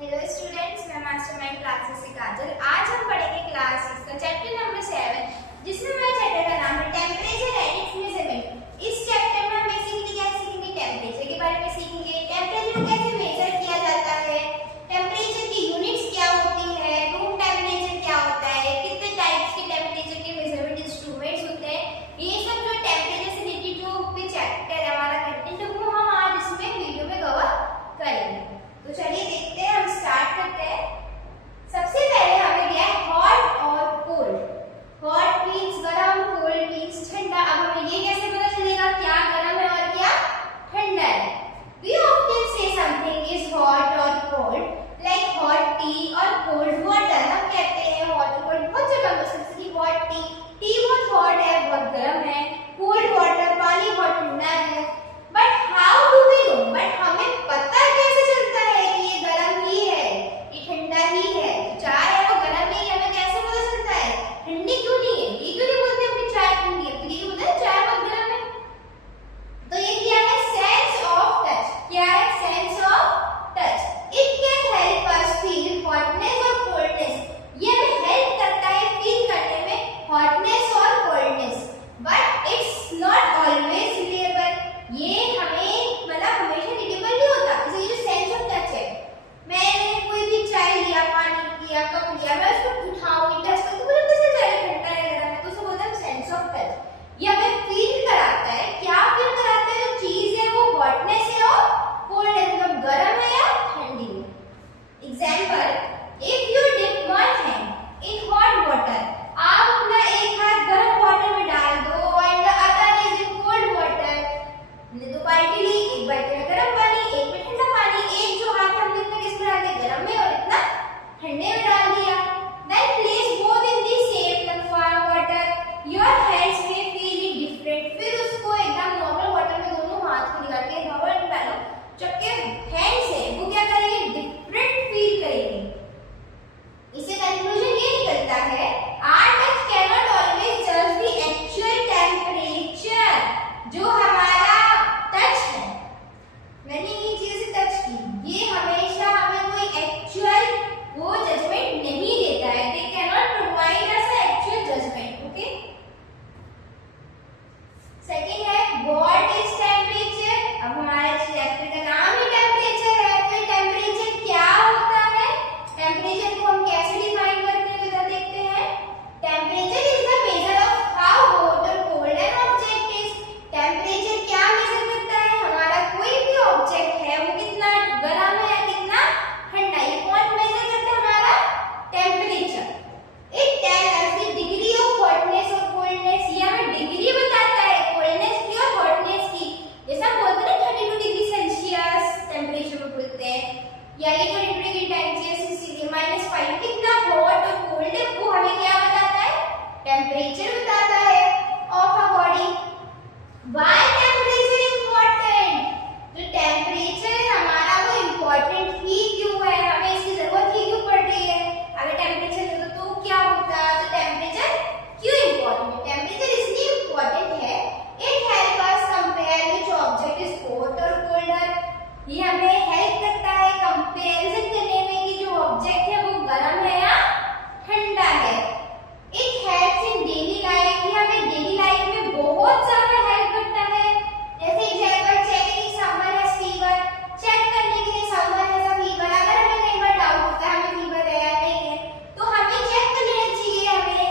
Hello students, मैं mastermind classes से काजल। आज हम पढ़ेंगे क्लास 6 का चैप्टर नंबर 7, जिसमें हमारे चैप्टर का नाम है टेम्परेचर एंड इट्स मेजरमेंट। इस चैप्टर में हम बेसिकली क्या सीखेंगे? टेम्परेचर के बारे में सीखेंगे। टेम्परेचर को कैसे मेजर किया जाता है, टेम्परेचर की यूनिट्स क्या होती है, रूम टेम्परेचर क्या होता है, कितने टाइप्स के टेम्परेचर के मेजरमेंट इंस्ट्रूमेंट्स होते हैं। ये सब जो टेम्परेचर से रिलेटेड जो चैप्टर है हमारा कंटेंट, वो हम आज इसमें वीडियो में कवर करेंगे। तो चलिए देखते हैं, हम स्टार्ट करते हैं। सबसे पहले हमें दिया है हॉट और कोल्ड। हॉट मींस गरम, कोल्ड मींस ठंडा। अब हमें ये कैसे पता चलेगा क्या गरम है और क्या ठंडा है? We often say something is hot or cold, like hot tea और cold water। हम कहते हैं hot और cold बहुत जगह पर, जैसे कि hot टी बहुत hot है, बहुत गरम है। cold water पानी बहुत ठंडा है। But how do we know? But हमें पता कैसे चलता है कि ये गरम ही है, ये ठंडा ही है? चाय है वो गरम ही है, हमें कैसे पता चलता है? ठंडी क्यों नहीं है? ये क्यों नहीं बोलते कि चाय ठंडी है? फिर ये बोलते हैं चाय बहुत गरम है। तो ये क्या है? Sense of touch. क्या है? Sense of touch. It can help us feel hotness और कोल्डनेस। ये हमें हेल्प करता है फील करने में हॉटनेस और coldness. But it's not always reliable. ये हमें मतलब हमेशा रिलेबल नहीं होता। जैसे ये सेंस ऑफ टच है, मैंने कोई भी चाय लिया, पानी लिया, कप लिया, मैं उसको उठाऊंगी, टच करूंगी, मुझे कैसे चाय ठंडा है गरम है? तो उसको बोलते हैं सेंस ऑफ टच। ये हमें फील कराता है। क्या फील कराता है? जो चीज है वो हॉटनेस है और कोल्डनेस, मतलब गरम है या ठंडी है। Example, if you dip one hand in hot water, आप अपना एक हाथ गरम वाटर में डाल दो and the other is in cold water. हमने दो बाल्टी ली, एक बाल्टी में गरम पानी, एक में ठंडा पानी। एक जो हाथ हम कितना किसमें डाल दिया? गरम में, और इतना ठंडे में डाल दिया। Then place both in the same lukewarm water. Your hands may feel it different. फिर उसको एकदम नॉर्मल वाटर में दोनों हाथ को निकाल के हवा में डालो, जबकि हैंड्स है वो क्या करेंगे? डिफरेंट फील करेंगे। इससे कंक्लूजन ये निकलता है, our touch cannot always judge the actual temperature। जो हमारा टच है, मैंने ये चीज टच की, ये हमेशा हमें कोई एक्चुअल वो जजमेंट नहीं देता है। They can not provide us actual judgement. Okay, second है व्हाट इज टेम्परेचर। अब हमारे चैप्टर का नाम ही टेम्परेचर है, तो टेम्परेचर क्या होता है? टेम्परेचर को हम कैसे डिफाइन करते हैं जरा देखते हैं। Temperature is the measure of how hot और cold an object is. Temperature क्या मेजर करता है? हमारा कोई भी ऑब्जेक्ट है वो कितना गरम है, कितना ठंडा। ये कौन मेजर करता है? हमारा temperature. It tell us the degree of hotness और कोल्डनेस। ये हमें डिग्री बताता है कोल्डनेस की और हॉटनेस की। जैसा बोलते हैं 32 डिग्री सेल्सियस टेम्परेचर में बोलते हैं, या ये 22 डिग्री सेल्सियस -5 कितना हॉट और कोल्ड है, वो हमें क्या बताता है? टेम्परेचर बताता है of a body. Why temperature important? जो टेम्परेचर है हमारा वो इम्पोर्टेंट ही क्यों है? हमें इसकी जरूरत ही क्यों पड़ रही है? अगर टेम्परेचर नहीं होता तो क्या होता? तो टेम्परेचर क्यों इम्पोर्टेंट है? टेम्परेचर इसलिए इम्पोर्टेंट है, it help us compare which object is hot और कोल्डर। ये हमें हेल्प करता है कंपैरिजन करने में कि जो ऑब्जेक्ट है वो गर्म है या ठंडा है। It helps in daily life. ये हमें डेली लाइफ में बहुत ज्यादा हेल्प करता है। जैसे example, checking someone has fever, check करने के लिए समवन हैज अ फीवर। अगर हमें कई बार डाउट होता है हमें फीवर है या नहीं है, तो हमें चेक कर लेना चाहिए। हमें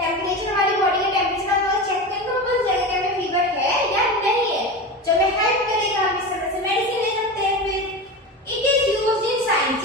टेम्परेचर, हमारी बॉडी का टेम्परेचर को चेक करके हमें पता चलेगा कि हमें फीवर है या नहीं है, जो हमें हेल्प करेगा। हम इस तरह से मेडिसिन ले सकते हैं। फिर it is used in science.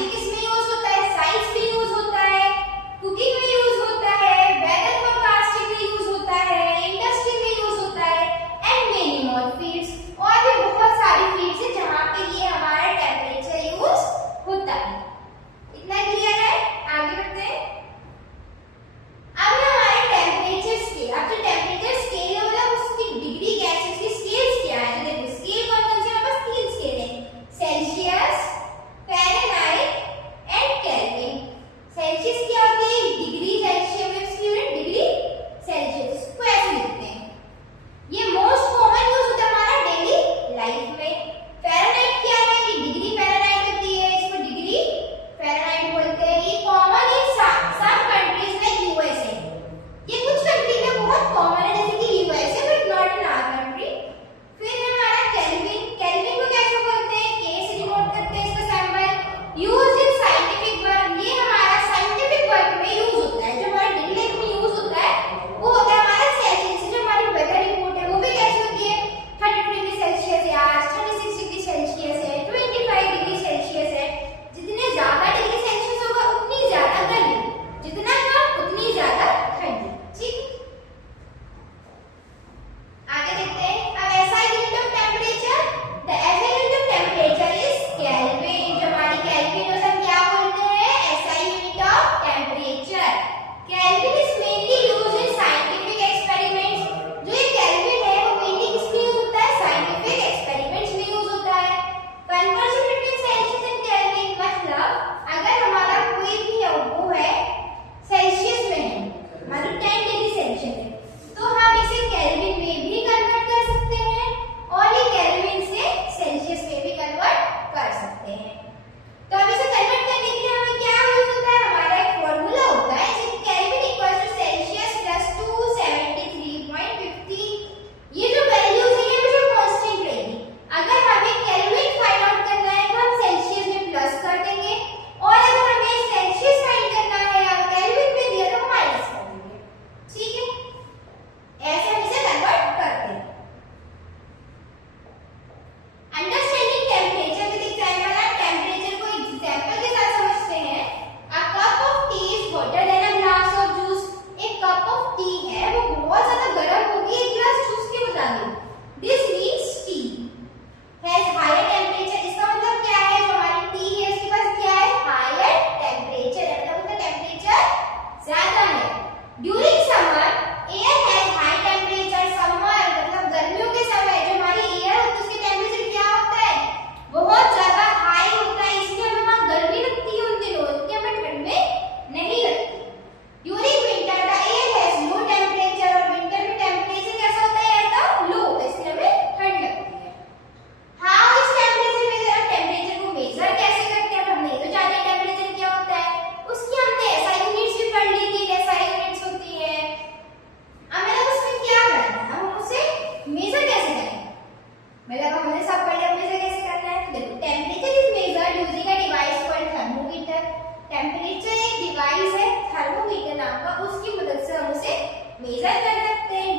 Measure कर सकते हैं।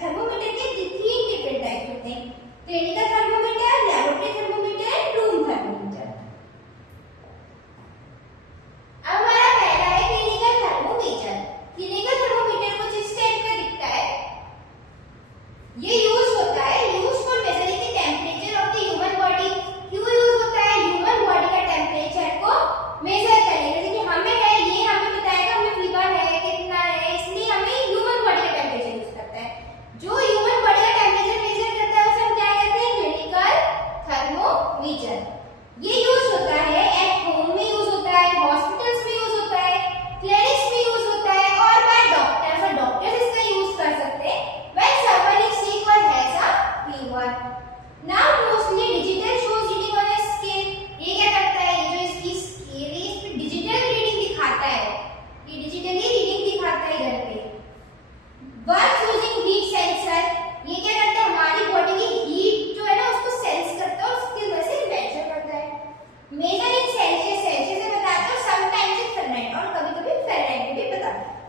थर्मोमीटर के 3 डिफरेंट टाइप होते हैं, clinical thermometer, laboratory thermometer and room thermometer. अब हमारा पहला है क्लिनिकल थर्मोमीटर। क्लिनिकल थर्मोमीटर कुछ इस टाइप का दिखता है। ये यूज होता है for measuring the temperature of the human body. क्यों यूज होता है? ह्यूमन बॉडी का टेम्परेचर को मेजर करने के लिए। हमें है ये हमें बताएगा हमें फीवर है कितना है, इसलिए हमें ह्यूमन बॉडी का टेम्परेचर यूज करता है। जो ह्यूमन बॉडी का टेम्परेचर मेजर करता है उसे हम क्या कहते हैं? Clinical thermometer. ये यूज होता है एट होम में यूज होता है, हॉस्पिटल्स में यूज होता है, क्लिनिक्स में यूज होता है और बाय डॉक्टर्स, और डॉक्टर्स इसका यूज कर सकते हैं व्हेन समवन इज सिक और has a fever. Now mostly digital shows reading on a scale. ये क्या करता है? ये जो इसकी स्केल है इस पे डिजिटल रीडिंग दिखाता है, ये डिजिटली रीडिंग दिखाता है इधर पे। Work using heat sensor. ये क्या करता है? हमारी बॉडी की हीट जो है ना उसको सेंस करता है और उसकी वजह से मेजर करता है। मेजर इन सेल्सियस, सेल्सियस में बताता है, समटाइम्स इन फ़ारेनहाइट और कभी-कभी फ़ारेनहाइट में भी बताता है।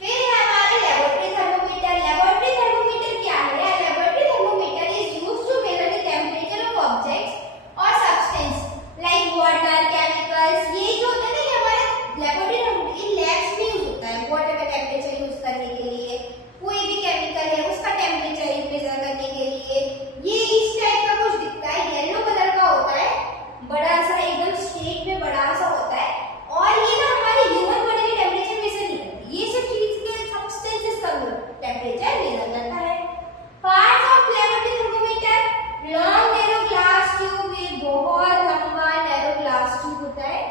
फिर है हमारा लेबोरेटरी थर्मोमीटर। लेबोरेटरी थर्मोमीटर क्या है? Laboratory thermometer is used to measure the temperature of objects और सब्सटेंस लाइक वाटर, केमिकल्स। ये जो होता है ना ये हमारा लेबोरेटरी थर्मोमीटर इन लैब्स में यूज होता है वाटर का टेम्परेचर यूज करने के लिए, कोई भी केमिकल है उसका टेम्परेचर मेजर करने के लिए। ये इस टाइप का कुछ दिखता है, येलो कलर का होता है, बड़ा सा एकदम स्ट्रेट में बड़ा सा होता है, और ये ना हमारे ह्यूमन बॉडी के टेम्परेचर मेजर नहीं करती, ये सब चीज के सब्सटेंसेस का टेम्परेचर मेजर करता है। Parts of laboratory thermometer, long narrow glass tube, ये बहुत लंबा नैरो ग्लास ट्यूब होता है।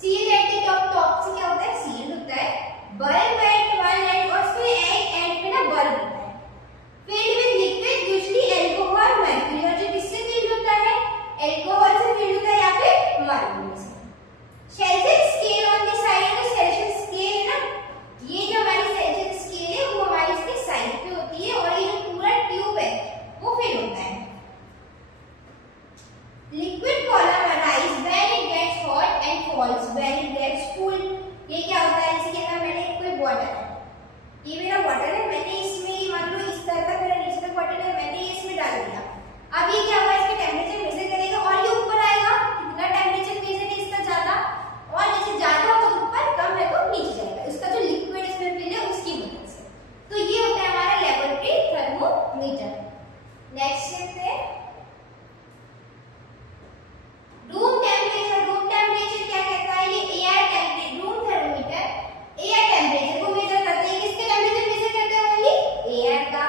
Seal at the top, top से क्या होता है? सील होता है। बल्ब एट वन एंड और फिर एक एंड पे ना बल्ब होता है। Filled with liquid usually alcohol, mercury, और जो किससे फिल्ड होता है? अल्कोहल से फिल्ड होता है या फिर मर्क्यूरी से। Celsius scale on the side, तो सेल्सियस स्केल है ना, ये जो हमारी सेल्सियस स्केल है वो हमारी इसके साइड पे होती है और ये जो पूरा ट्यूब है वो फिल होता है। Liquid column rise when it gets hot and falls when it gets cooled. ये क्या होता है? इसके अंदर मैंने कोई वाटर है, ये मेरा वाटर है, मैंने इसमें मान लो इस तरह का मेरा नीचे तक वाटर है, मैंने ये इसमें डाल दिया। अब ये क्या होगा? इसका टेम्परेचर मेजर करेगा और ये ऊपर आएगा। कितना टेम्परेचर मेजर है इसका? ज्यादा, और नीचे ज्यादा हो तो ऊपर, कम है तो नीचे जाएगा, इसका जो लिक्विड इसमें फिल है उसकी वजह से। तो ये होता है हमारा लेबोरेटरी थर्मोमीटर। नेक्स्ट देखते हैं रूम टेम्परेचर। रूम टेम्परेचर क्या कहता है? ये air temperature, room thermometer air temperature को मेजर करते हैं। किसके टेम्परेचर मेजर करते हैं? ओनली एयर का।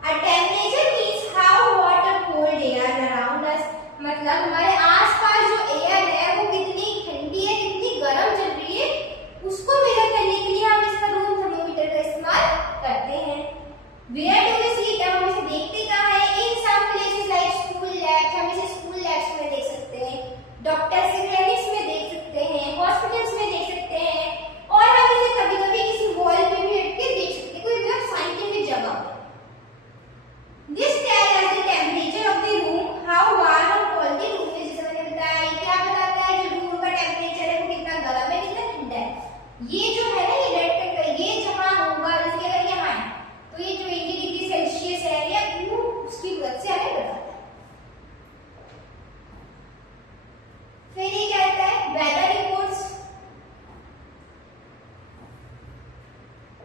अ टेम्परेचर मींस हाउ हॉट और कोल्ड एयर अराउंड अस, मतलब हमारे आसपास जो एयर है वो कितनी ठंडी है, कितनी गर्म चल रही है, उसको मेजर करने के लिए हम इसका रूम थर्मोमीटर का इस्तेमाल करते हैं। Where do we see it? हम इसे देखते कहाँ है? In some places like school labs, हम इसे स्कूल लैब्स में देख सकते हैं, डॉक्टर्स के क्लिनिक्स में देख सकते हैं, हॉस्पिटल्स में देख सकते हैं, और हम इसे कभी-कभी किसी वॉल पे भी रख के देख सकते हैं, कोई भी साइंटिफिक जगह पे। This tell us the temperature of the room, how warm और कोल्ड द रूम इज। जैसे मैंने बताया ये क्या बताता है? जो रूम का टेम्परेचर है वो कितना गर्म है कितना ठंडा है। ये जो है ना ये रेड कलर का, ये जहां होगा, जैसे अगर यहाँ है तो ये 20 डिग्री सेल्सियस है या उसकी मदद से हमें बताता है। फिर ये कहता है weather reports.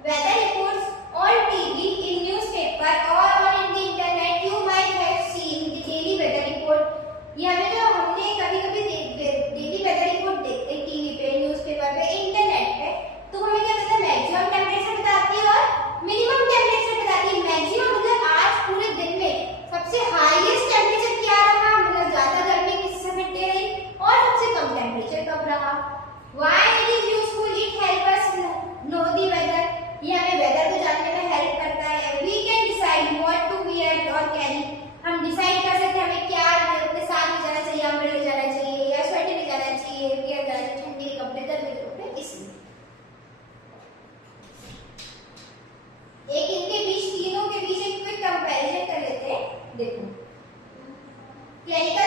Weather reports on TV, in newspaper और on in the internet you might have seen the daily weather report. ये हमें जो हमने कभी-कभी डेली वेदर रिपोर्ट देखते हैं टीवी पे, न्यूज़पेपर पे, इंटरनेट पे, तो हमें क्या पता है? मैक्सिमम टेम्परेचर बताती है और मिनिमम टेम्परेचर बताती है। मैक्सिमम मतलब आज पूरे दिन में सबसे हाईएस्ट टेम्परेचर क्या रहा, मतलब ज्यादा गर्मी किस समय रही, और सबसे कम टेम्परेचर कब रहा। Why it is useful? It help us know the weather. ये हमें वेदर को जानने में हेल्प करता है। We can decide what to wear और कैरी, हम डिसाइड कर सकते हैं हमें क्या अपने साथ ले जाना चाहिए, अम्ब्रेला ले जाना चाहिए या स्वेटर ले जाना चाहिए, वियर जाना चाहिए, ठंडी के कपड़े, गर्मी के कपड़े, इसलिए। एक इनके बीच, तीनों के बीच एक क्विक कंपैरिजन कर लेते हैं। देखो क्लिनिकल